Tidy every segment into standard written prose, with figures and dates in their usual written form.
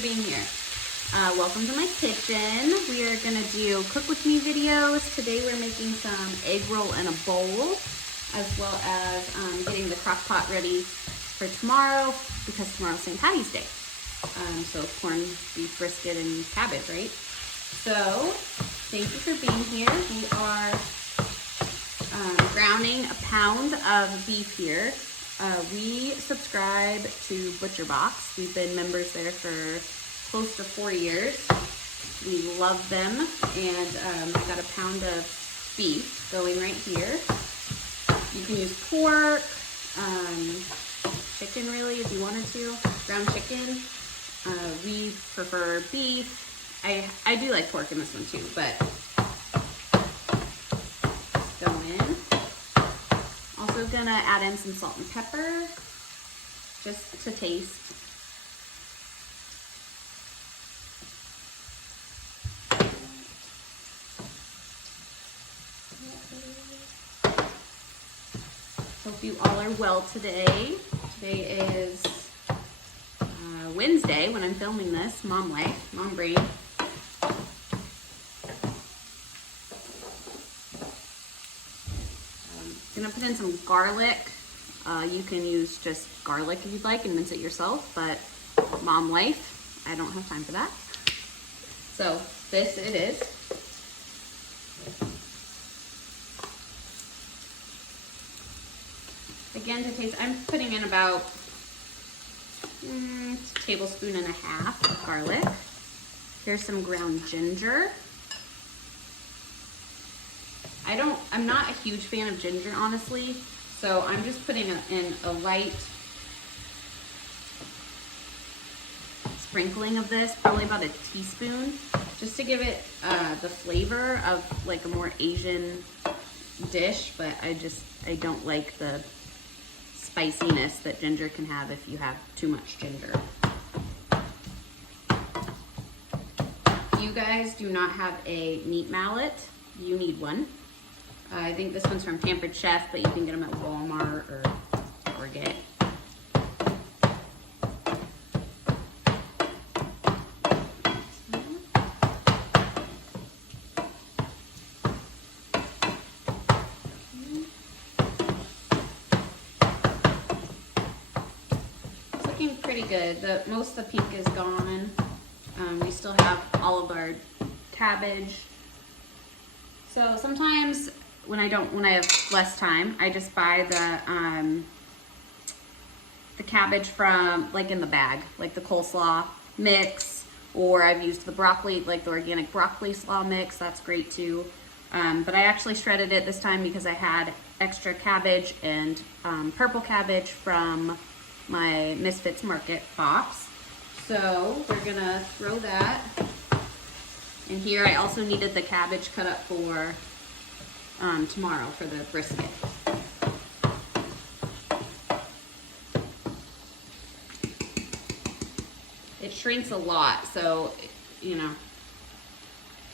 for being here. Welcome to my kitchen. We are gonna do cook with me videos. Today we're making some egg roll in a bowl, as well as getting the crock pot ready for tomorrow, because tomorrow's St. Patty's Day. So corned beef brisket and cabbage, right? So thank you for being here. We are browning a pound of beef here. We subscribe to Butcher Box. We've been members there for close to 4 years. We love them, and I've got a pound of beef going right here. You can use pork, chicken really if you wanted to, ground chicken. We prefer beef. I do like pork in this one too, but go in. Also gonna add in some salt and pepper, just to taste. Hope you all are well today. Today is Wednesday when I'm filming this. Mom life, mom brain. Gonna put in some garlic. You can use just garlic if you'd like and mince it yourself, but mom life, I don't have time for that. So this it is. Again, to taste, I'm putting in about a tablespoon and a half of garlic. Here's some ground ginger. I'm not a huge fan of ginger, honestly, so I'm just putting in a light sprinkling of this, probably about a teaspoon, just to give it the flavor of like a more Asian dish, but I don't like the spiciness that ginger can have if you have too much ginger. If you guys do not have a meat mallet, you need one. I think this one's from Pampered Chef, but you can get them at Walmart or Target. It's looking pretty good. Most of the pink is gone. We still have all of our cabbage. So sometimes when I have less time, I just buy the cabbage from like in the bag, like the coleslaw mix, or I've used the broccoli, like the organic broccoli slaw mix. That's great too. But I actually shredded it this time because I had extra cabbage and purple cabbage from my Misfits Market box. So we're gonna throw that in here. I also needed the cabbage cut up for tomorrow for the brisket. It shrinks a lot, so, you know,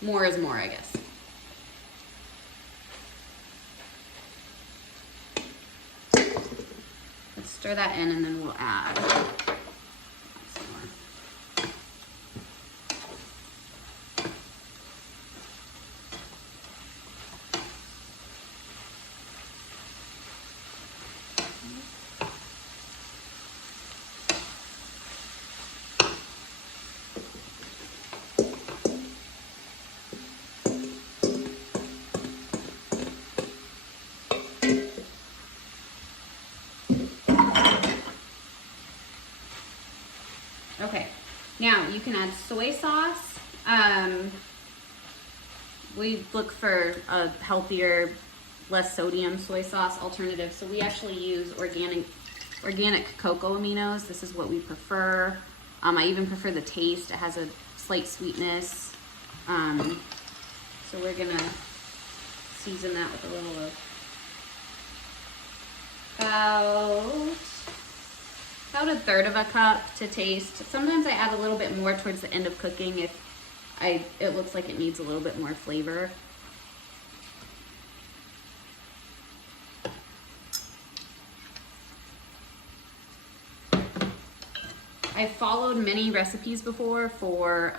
more is more, I guess. Let's stir that in and then we'll add some more. Okay, now you can add soy sauce. We look for a healthier, less sodium soy sauce alternative. So we actually use organic cocoa aminos. This is what we prefer. I even prefer the taste. It has a slight sweetness. So we're gonna season that with a little of about a third of a cup to taste. Sometimes I add a little bit more towards the end of cooking if it looks like it needs a little bit more flavor. I've followed many recipes before for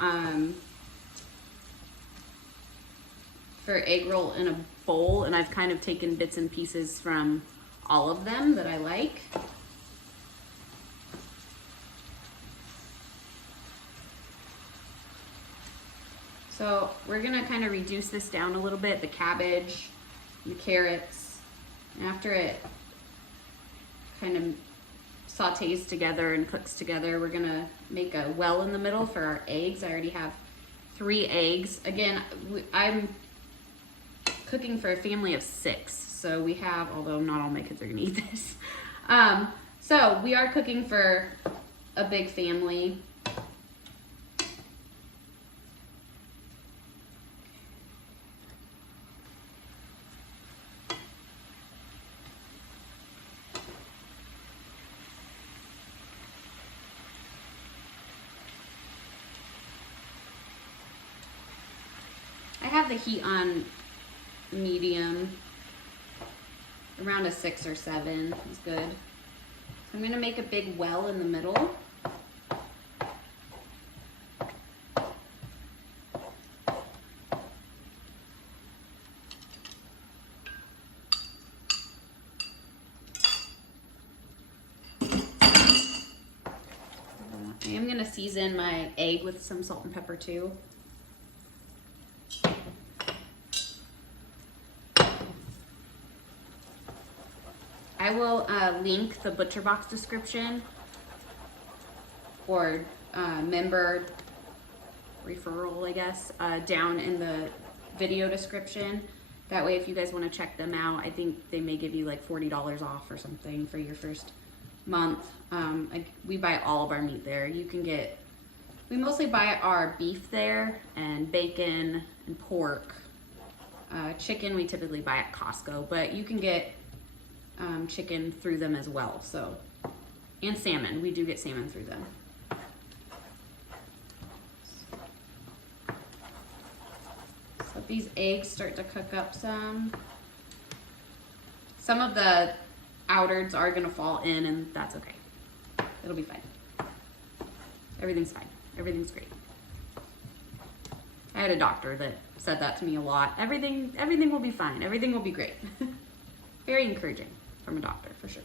egg roll in a bowl, and I've kind of taken bits and pieces from all of them that I like. So we're gonna kind of reduce this down a little bit, the cabbage, the carrots, and after it kind of sautés together and cooks together, we're gonna make a well in the middle for our eggs. I already have 3 eggs. Again, I'm cooking for a family of 6, so we have, although not all my kids are gonna eat this. So we are cooking for a big family. I have the heat on medium, around a 6 or 7 is good. So I'm gonna make a big well in the middle. I am gonna season my egg with some salt and pepper too. I will link the Butcher Box description or member referral, I guess, down in the video description. That way, if you guys want to check them out, I think they may give you like $40 off or something for your first month. We buy all of our meat there. You can get, we mostly buy our beef there, and bacon and pork. Chicken we typically buy at Costco, but you can get chicken through them as well. So, and salmon, we do get salmon through them. So if these eggs start to cook up some of the outards are gonna fall in, and that's okay. It'll be fine. Everything's fine. Everything's great. I had a doctor that said that to me a lot. Everything will be fine. Everything will be great. Very encouraging from a doctor, for sure.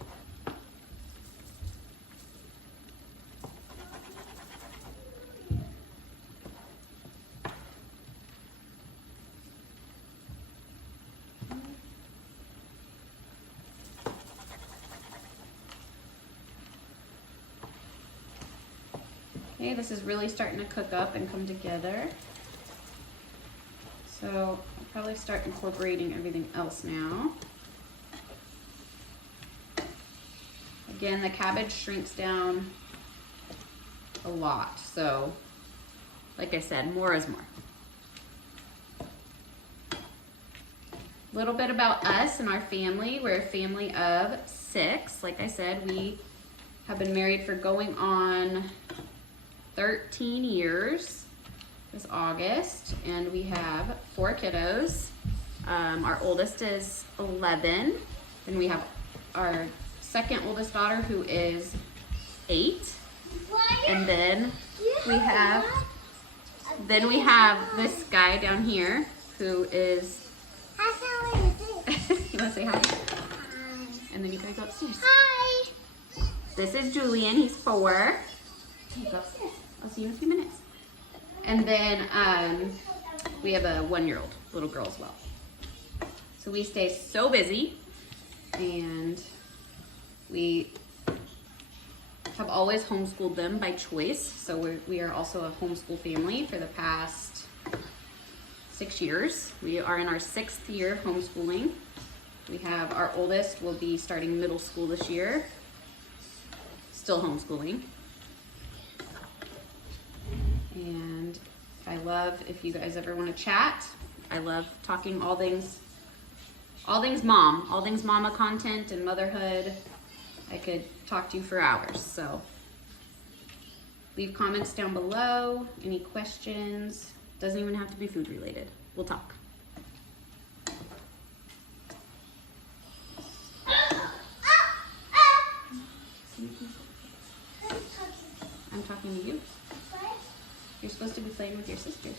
Okay, this is really starting to cook up and come together. So I'll probably start incorporating everything else now. Again, the cabbage shrinks down a lot, so like I said, more is more. A little bit about us and our family. We're a family of 6. Like I said, we have been married for going on 13 years this August, and we have 4 kiddos. Our oldest is 11, and we have our second oldest daughter who is 8, and then we have this guy down here who is you want to say hi? And then you guys go upstairs. Hi. This is Julian. He's 4. You go upstairs. I'll see you in a few minutes. And then we have a 1-year-old little girl as well. So we stay so busy, and we have always homeschooled them by choice. So we are also a homeschool family for the past 6 years. We are in our 6th year homeschooling. We have our oldest will be starting middle school this year, still homeschooling. And I love, if you guys ever want to chat, I love talking all things mom, all things mama content and motherhood. I could talk to you for hours, so leave comments down below, any questions. Doesn't even have to be food related. We'll talk. I'm talking to you. You're supposed to be playing with your sisters.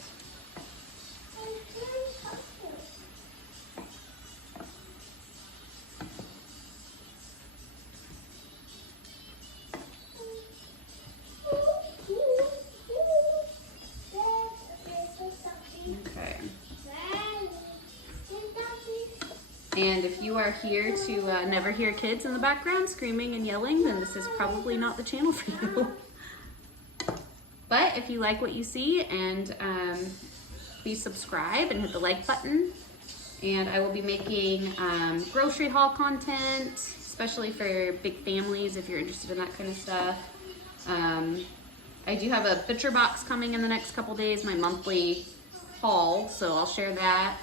Okay. And if you are here to never hear kids in the background screaming and yelling, then this is probably not the channel for you. But if you like what you see, and please subscribe and hit the like button. And I will be making grocery haul content, especially for big families if you're interested in that kind of stuff. I do have a butcher box coming in the next couple days, my monthly haul, so I'll share that.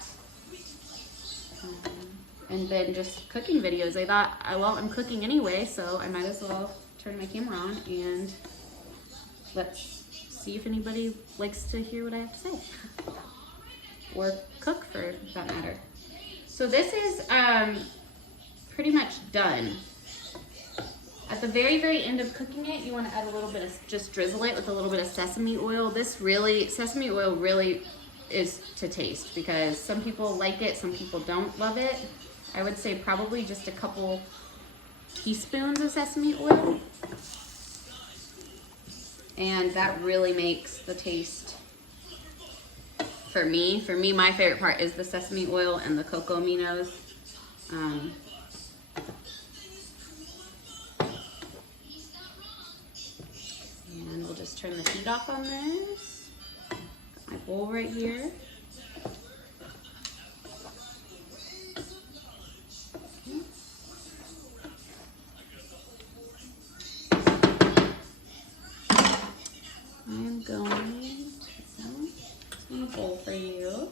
And then just cooking videos. I thought, well, I'm cooking anyway, so I might as well turn my camera on and let's see if anybody likes to hear what I have to say. Or cook, for that matter. So this is pretty much done. At the very, very end of cooking it, you want to add a little bit of, just drizzle it with a little bit of sesame oil. Sesame oil really is to taste, because some people like it, some people don't love it. I would say probably just a couple teaspoons of sesame oil. And that really makes the taste, for me, my favorite part is the sesame oil and the cocoa aminos. And we'll just turn the heat off on this. Got my bowl right here. I'm going to some bowl for you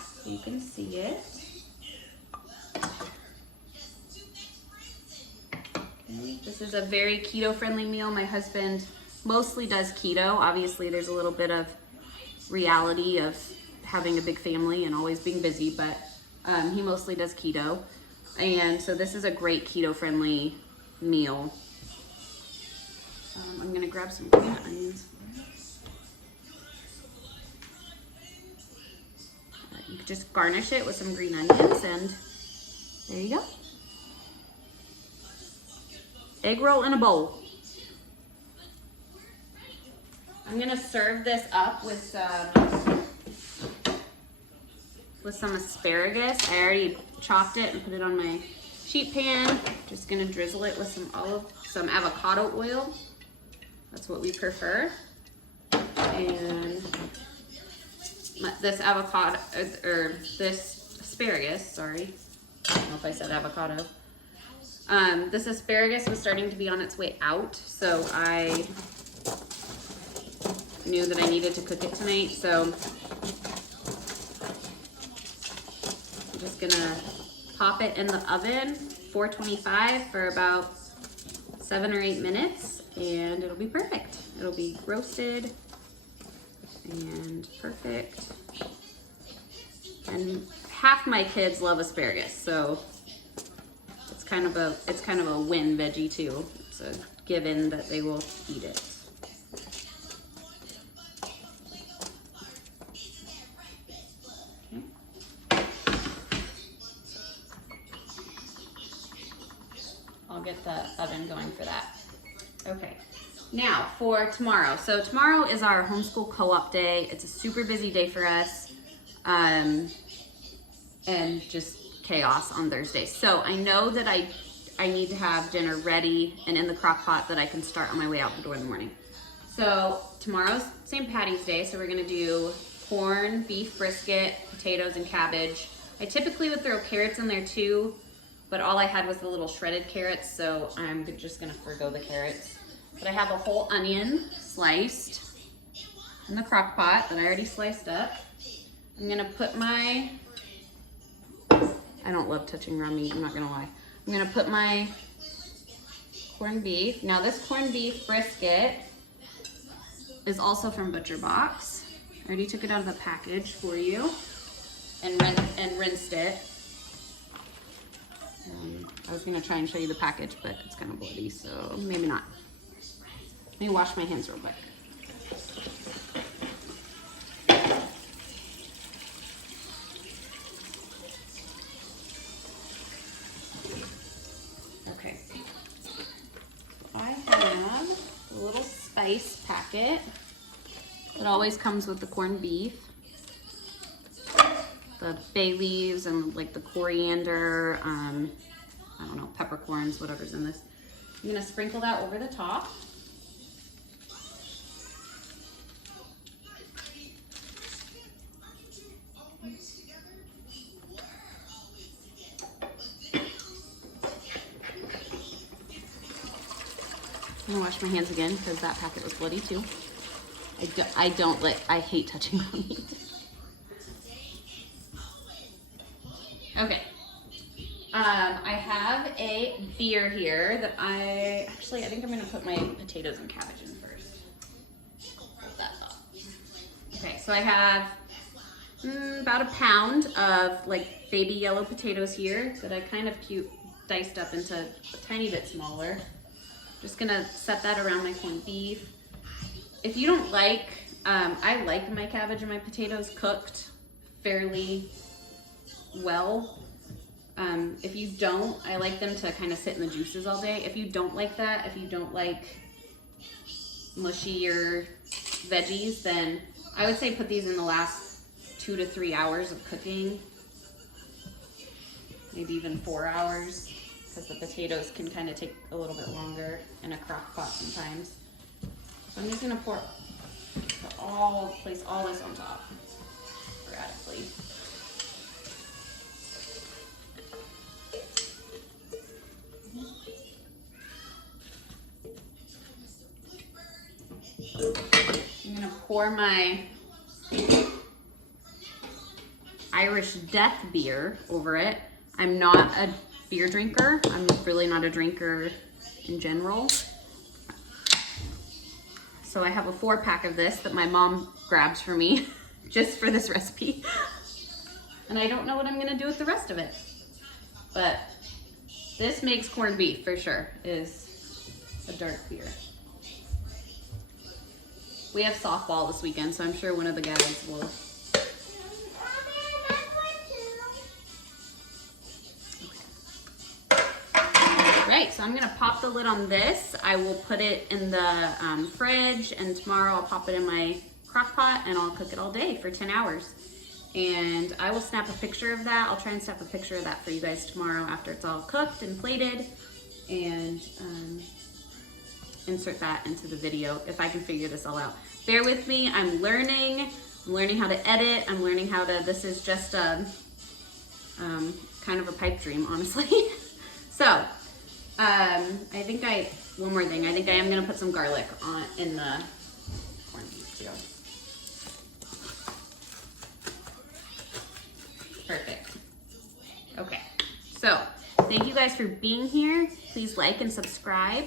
so you can see it. Okay. This is a very keto-friendly meal. My husband mostly does keto. Obviously, there's a little bit of reality of having a big family and always being busy, but he mostly does keto. And so this is a great keto-friendly meal. I'm gonna grab some green onions. You could just garnish it with some green onions, and there you go. Egg roll in a bowl. I'm gonna serve this up with some asparagus. I already chopped it and put it on my sheet pan. Just gonna drizzle it with some avocado oil. That's what we prefer. And this avocado, or this asparagus, sorry. I don't know if I said avocado. This asparagus was starting to be on its way out, so I knew that I needed to cook it tonight, so I'm just gonna pop it in the oven, 425 for about 7 or 8 minutes, and it'll be perfect. It'll be roasted and perfect. And half my kids love asparagus, so it's kind of a win veggie too. It's a given that they will eat it. Okay. I'll get the oven going for that. Okay. Now for tomorrow. So tomorrow is our homeschool co-op day. It's a super busy day for us. And just chaos on Thursday. So I know that I need to have dinner ready and in the crock pot that I can start on my way out the door in the morning. So tomorrow's St. Patty's Day, so we're gonna do corn, beef brisket, potatoes, and cabbage. I typically would throw carrots in there too, but all I had was the little shredded carrots, so I'm just gonna forgo the carrots. But I have a whole onion sliced in the crock pot that I already sliced up. I'm gonna put my, I don't love touching raw meat, I'm not gonna lie. I'm gonna put my corned beef. Now this corned beef brisket is also from Butcher Box. I already took it out of the package for you and rinsed it. I was gonna try and show you the package, but it's kind of bloody, so maybe not. Let me wash my hands real quick. packet. It always comes with the corned beef, the bay leaves, and like the coriander, I don't know, peppercorns, whatever's in this. I'm gonna sprinkle that over the top. I'm gonna wash my hands again because that packet was bloody too. I hate touching raw meat. Okay. I have a beer here that I think I'm gonna put my potatoes and cabbage in first. Hold that up. Okay, so I have about a pound of like baby yellow potatoes here that I kind of diced up into a tiny bit smaller. Just gonna set that around my corned beef. If you don't like, I like my cabbage and my potatoes cooked fairly well. If you don't, I like them to kind of sit in the juices all day. If you don't like that, if you don't like mushier veggies, then I would say put these in the last 2 to 3 hours of cooking. Maybe even 4 hours, because the potatoes can kind of take a little bit longer in a crock pot sometimes. So I'm just gonna place all this on top sporadically. I'm gonna pour my Irish Death beer over it. I'm not a beer drinker. I'm really not a drinker in general. So I have a 4-pack of this that my mom grabs for me just for this recipe. And I don't know what I'm gonna do with the rest of it. But this makes corned beef for sure, is a dark beer. We have softball this weekend, so I'm sure one of the guys will. Right, so I'm gonna pop the lid on this. I will put it in the fridge, and tomorrow I'll pop it in my crock pot and I'll cook it all day for 10 hours. And I will snap a picture of that. I'll try and snap a picture of that for you guys tomorrow after it's all cooked and plated, and insert that into the video if I can figure this all out. Bear with me, I'm learning how to edit, I'm learning how to, this is just a, kind of a pipe dream, honestly. So, one more thing, I think I am gonna put some garlic in the corned beef too. Perfect. Okay, so thank you guys for being here. Please like and subscribe,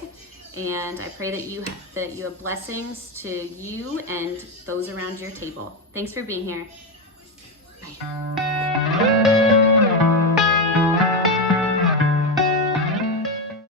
and I pray that you have blessings to you and those around your table. Thanks for being here. Bye.